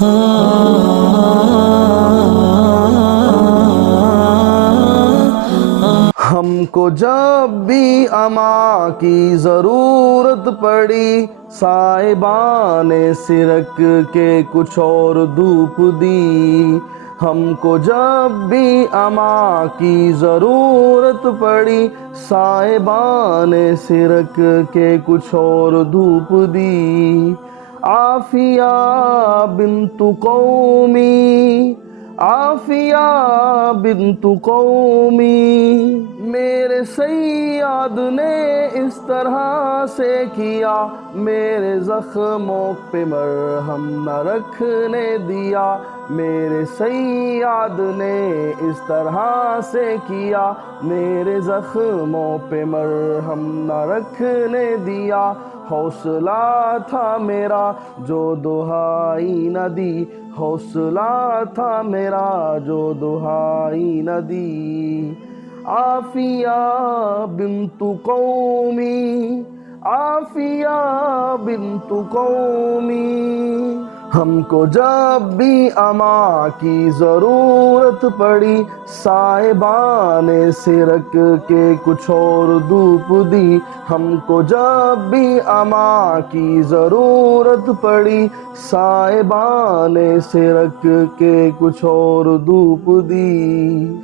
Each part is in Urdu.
ہم کو جب بھی اماں کی ضرورت پڑی، صاحبان سرک کے کچھ اور دھوپ دی۔ ہم کو جب بھی اماں کی ضرورت پڑی، صاحبان سرک کے کچھ اور دھوپ دی۔ عافیہ بنت قومی، عافیہ بنت قومی، میرے سیاد نے اس طرح سے کیا، میرے زخموں پہ مرہم نہ رکھنے دیا۔ میرے سیاد نے اس طرح سے کیا، میرے زخموں پہ مرہم نہ رکھنے دیا۔ حوصلہ تھا میرا جو دہائی نہ دی، حوصلہ تھا میرا جو دہائی نہ دی۔ عافیہ بنت قومی، عافیہ بنت قومی، ہم کو جب بھی اماں کی ضرورت پڑی، صاحبان سرک کے کچھ اور دھوپ دی۔ ہم کو جب بھی اماں کی ضرورت پڑی، صاحبان سرک کے کچھ اور دھوپ دی۔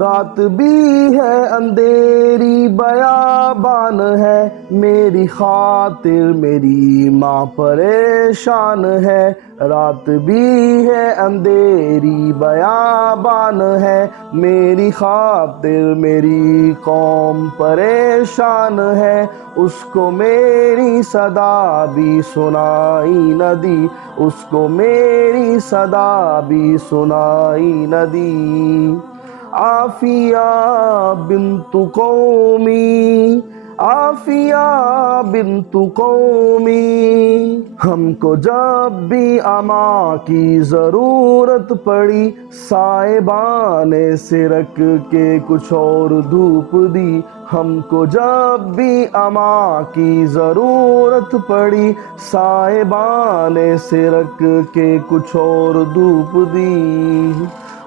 رات بھی ہے اندھیری بیابان ہے، میری خاطر میری ماں پریشان ہے۔ رات بھی ہے اندھیری بیابان ہے، میری خاطر میری قوم پریشان ہے۔ اس کو میری صدا بھی سنائی نہ دی، اس کو میری صدا بھی سنائی نہ دی۔ عافیہ بنت قومی، عافیہ بنت قومی، ہم کو جب بھی اماں کی ضرورت پڑی، صاحبان سرک کے کچھ اور دھوپ دی۔ ہم کو جب بھی اماں کی ضرورت پڑی، صاحبان سرک کے کچھ اور دھوپ دی۔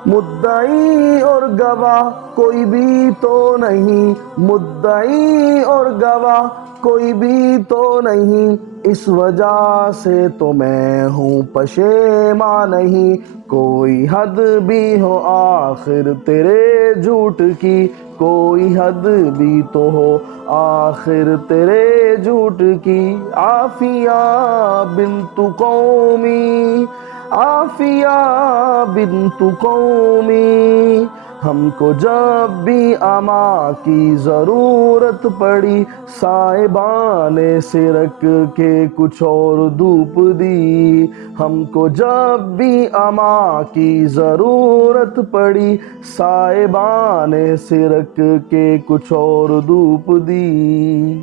مدعی اور گواہ کوئی بھی تو نہیں، مدعی اور گواہ کوئی بھی تو نہیں، اس وجہ سے تو میں ہوں پشیماں نہیں۔ کوئی حد بھی ہو آخر تیرے جھوٹ کی، کوئی حد بھی تو ہو آخر تیرے جھوٹ کی۔ عافیہ بنت قومی، عافیہ بنت قومی، ہم کو جب بھی اماں کی ضرورت پڑی، صاحبان سرک کے کچھ اور دھوپ دی۔ ہم کو جب بھی اماں کی ضرورت پڑی، صاحبان سرک کے کچھ اور دھوپ دی۔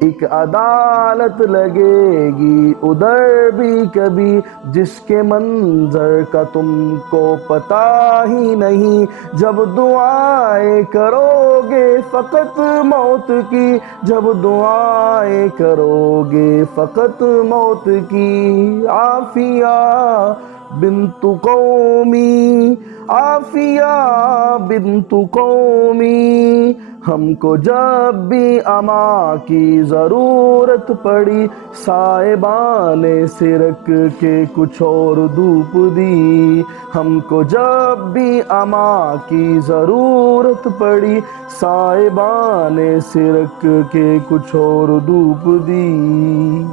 ایک عدالت لگے گی ادھر بھی کبھی، جس کے منظر کا تم کو پتہ ہی نہیں۔ جب دعائیں کرو گے فقط موت کی، جب دعائیں کرو گے فقط موت کی۔ عافیہ بنت قومی، عافیہ بنت قومی، ہم کو جب بھی اماں کی ضرورت پڑی، صاحبان سرک کے کچھ اور دھوپ دی۔ ہم کو جب بھی اماں کی ضرورت پڑی، صاحبان سرک کے کچھ اور دھوپ دی۔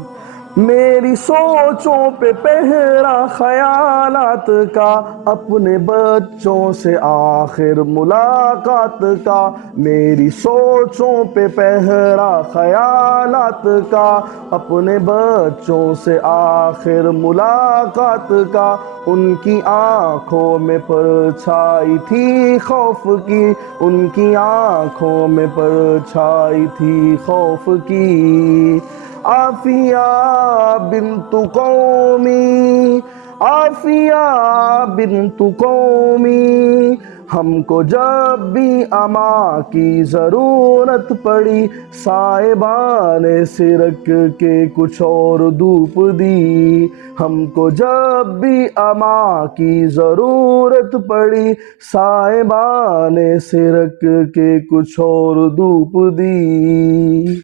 میری سوچوں پہ پہرا خیالات کا، اپنے بچوں سے آخر ملاقات کا۔ میری سوچوں پہ پہرا خیالات کا، اپنے بچوں سے آخر ملاقات کا۔ ان کی آنکھوں میں پرچھائی تھی خوف کی، ان کی آنکھوں میں پرچھائی تھی خوف کی۔ عافیہ بنت قومی، عافیہ بنت قومی، ہم کو جب بھی اماں کی ضرورت پڑی صاحبان سے رکھ کے کچھ اور دھوپ دی. ہم کو جب بھی اماں کی ضرورت پڑی صاحبان سے رکھ کے کچھ اور دھوپ دی.